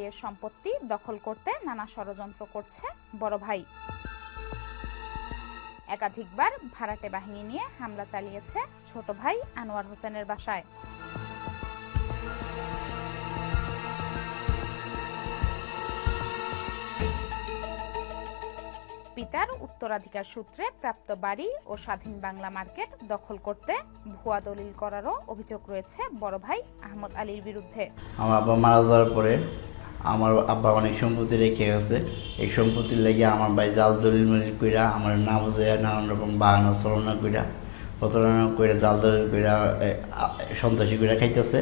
ভাইয়ের সম্পত্তি দখল করতে নানা ষড়যন্ত্র করছে বড় ভাই। একাধিকবার ভাড়াটে বাহিনী নিয়ে হামলা চালিয়েছে ছোট ভাই আনোয়ার হোসেনের বাসায়। পিতার উত্তরাধিকার সূত্রে প্রাপ্ত বাড়ি ও স্বাধীন বাংলা মার্কেট দখল করতে ভুয়া দলিল করারও অভিযোগ রয়েছে বড় ভাই আহমদ আলীর বিরুদ্ধে। আমার আব্বা মারা যাওয়ার পরে আমার আব্বা অনেক সম্পত্তি রেখে গেছে। এই সম্পত্তির লেগে আমার ভাই জাল দলিল মলিল কইরা আমার না বুঝে নানান রকম বাহানা ছলনা কইরা প্রতারণা করে জাল দলিল কইরা সন্ত্রাসী কইরা খাইতেছে।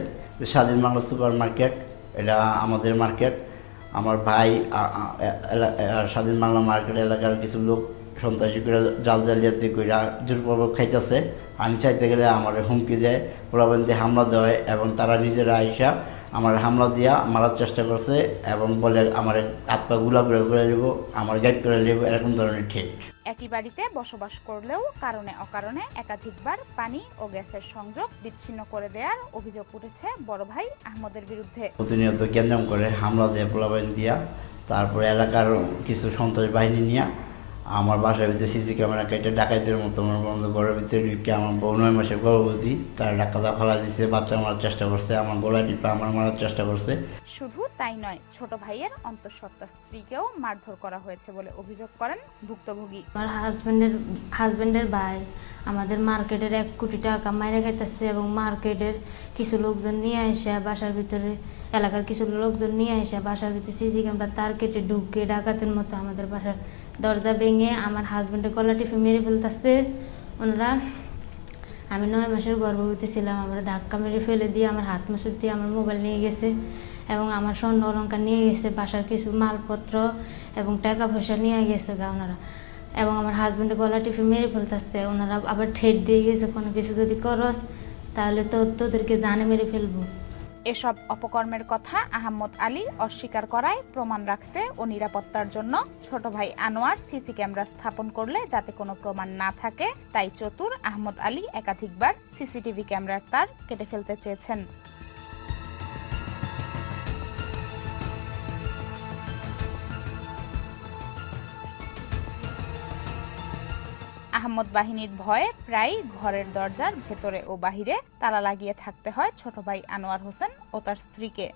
স্বাধীন বাংলা সুপার মার্কেট এটা আমাদের মার্কেট। আমার ভাই স্বাধীন বাংলা মার্কেট এলাকার কিছু লোক সন্ত্রাসী করে জাল জালিয়াতি কইরা জোরপূর্বক খাইতেছে। আমি চাইতে গেলে আমার হুমকি দেয়, পোলাবন্দি হামলা দেয় এবং তারা নিজেরা আইসা আমার হামলা দিয়া মারার চেষ্টা করছে এবং বলে আমার হাত পা গুলা করে নেব, আমার গাইড করে নেব, এরকম ধরনের ঠিক। একই বাড়িতে বসবাস করলেও কারণে অকারণে একাধিকবার পানি ও গ্যাসের সংযোগ বিচ্ছিন্ন করে দেওয়ার অভিযোগ উঠেছে বড় ভাই আহমদের বিরুদ্ধে। প্রতিনিয়ত গ্যাঞ্জাম করে হামলা দেয় পোলাবাহিনী দিয়া, তারপরে এলাকার কিছু সন্ত্রাস বাহিনী নিয়ে আমার বাসার ভিতরে সিসি ক্যামেরা কেটে ডাকাইতের মতো ঘরের ভিতরে ঢুকে আমার বউ 9 মাসের গর্ভবতী, তার ডাক্তার ফালা দিচ্ছে, বাচ্চা মারার চেষ্টা করছে, আমার গলা টিপা আমার মারার চেষ্টা করছে। শুধু তাই নয়, ছোট ভাইয়ের অন্তঃসত্ত্বা স্ত্রীকেও মারধর করা হয়েছে বলে অভিযোগ করেন ভুক্তভোগী। আমার হাজবেন্ডের ভাই আমাদের মার্কেটের 1 কোটি টাকা মাইরে খাইতেছে এবং মার্কেটের কিছু লোকজন নিয়ে আসে বাসার ভিতরে, এলাকার কিছু লোকজন নিয়ে আসে বাসার ভিতরে সিসি ক্যামেরা তার কেটে ঢুকে ডাকাতের মতো আমাদের বাসার দরজা ভেঙে আমার হাজবেন্ডের গলা টিপে মেরে ফেলতেছে ওনারা। আমি 9 মাসের গর্ভবতী ছিলাম, আমার ধাক্কা মেরে ফেলে দিয়ে আমার হাত মুসুর দিয়ে আমার মোবাইল নিয়ে গেছে এবং আমার স্বর্ণ অলংকার নিয়ে গেছে, বাসার কিছু মালপত্র এবং টাকা পয়সা নিয়ে গেছে ওনারা এবং আমার হাজবেন্ডের গলা টিপে মেরে ফেলতেছে ওনারা। আবার ঠেট দিয়ে গেছে, কোনো কিছু যদি করস তাহলে তোদেরকে জানে মেরে ফেলবো। এসব অপকর্মের কথা আহমদ আলী অস্বীকার করায় প্রমাণ রাখতে ও নিরাপত্তার জন্য ছোট ভাই আনোয়ার সিসি ক্যামেরা স্থাপন করলে যাতে কোনো প্রমাণ না থাকে তাই চতুর আহমদ আলী একাধিকবার সিসিটিভি ক্যামেরার তার কেটে ফেলতে চেয়েছেন। আহমদ বাহিনীর ভয়ে প্রায় ঘরের দরজার ভেতরে ও বাহিরে তালা লাগিয়ে থাকতে হয় ছোট ভাই আনোয়ার হোসেন ও তার স্ত্রীকে।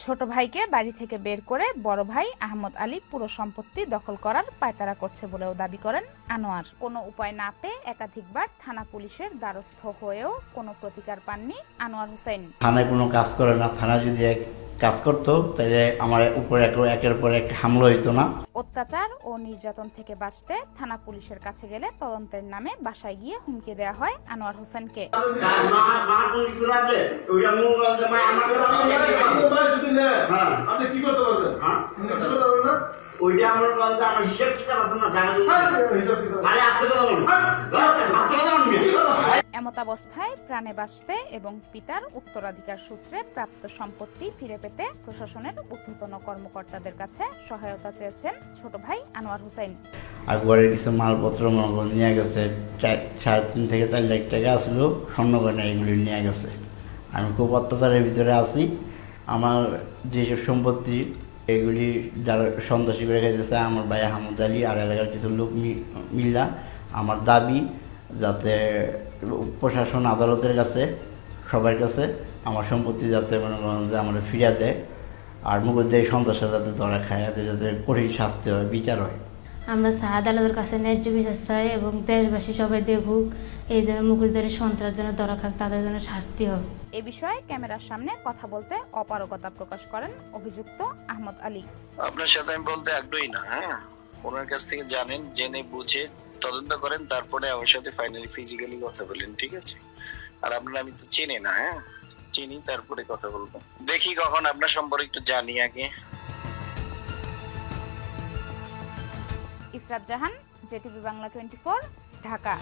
ছোট ভাইকে বাড়ি থেকে বের করে বড় ভাই আহমদ আলী পুরো সম্পত্তি দখল করার পায়তারা করছে বলেও দাবি করেন আনোয়ার। কোনো উপায় না পেয়ে একাধিকবার থানা পুলিশের দ্বারস্থ হয়েও কোনো প্রতিকার পাননি আনোয়ার হোসেন। থানায় কোনো কাজ করে না, থানা যদি কাজ করতো তাহলে আমার উপরে একের পর এক হামলা হইতো না। অত্যাচার ও নির্যাতন থেকে বাঁচতে থানা পুলিশের কাছে গেলে তদন্তের নামে বাসায় গিয়ে হুমকি দেওয়া হয় আনোয়ার হোসেনকে। এমতাবস্থায় প্রাণে বাঁচতে এবং পিতার উত্তরাধিকার সূত্রে প্রাপ্ত সম্পত্তি ফিরে পেতে প্রশাসনের ঊর্ধ্বতন কর্মকর্তাদের কাছে সহায়তা চেয়েছেন ছোট ভাই আনোয়ার হোসেন। আর ঘরের কিছু মালপত্র নিয়ে গেছে, 3.5 থেকে 4 লাখ টাকা আসলো, স্বর্ণ গয়না এগুলি নিয়ে গেছে। আমি খুব অত্যাচারের ভিতরে আছি। আমার যেসব সম্পত্তি এগুলি যারা সন্ত্রাসী করে গেছে আমার ভাই আহমদ আলী আর এলাকার কিছু লোক মিল্লা, আমার দাবি যাতে প্রশাসন আদালতের কাছে সবার কাছে আমার সম্পত্তি যাতে মনে করেন যে আমরা ফিরিয়ে দেয় আর মুখোশধারী সন্ত্রাসী যাতে ধরা খায়, যাতে কঠিন শাস্তি হয়, বিচার হয়। আমরা আদালতের কাছে ন্যায্য বিচার চাই এবং দেশবাসী সবাই দেখুক এই ধরনের মুখোশধারী সন্ত্রাস যেন ধরা খাক, তাদের জন্য শাস্তি হোক। এ বিষয়ে ক্যামেরার সামনে কথা বলতে অপারগতা প্রকাশ করেন অভিযুক্ত আহমদ আলী। আপনার সাথে আমি বলতে আগ্রহী না, হ্যাঁ, ওনার কাছ থেকে জানেন, জেনে বুঝে তদন্ত করেন, তারপরে আমার সাথে ফাইনালি ফিজিক্যালি কথা বলেন, ঠিক আছে? আর আপনার আমি তো চিনি না, হ্যাঁ, চিনি তারপরে কথা বলবো। দেখি কখন আপনার সম্পর্কে একটু জানি আগে। ইসরাত জাহান, জেটিভি বাংলা 24, ঢাকা।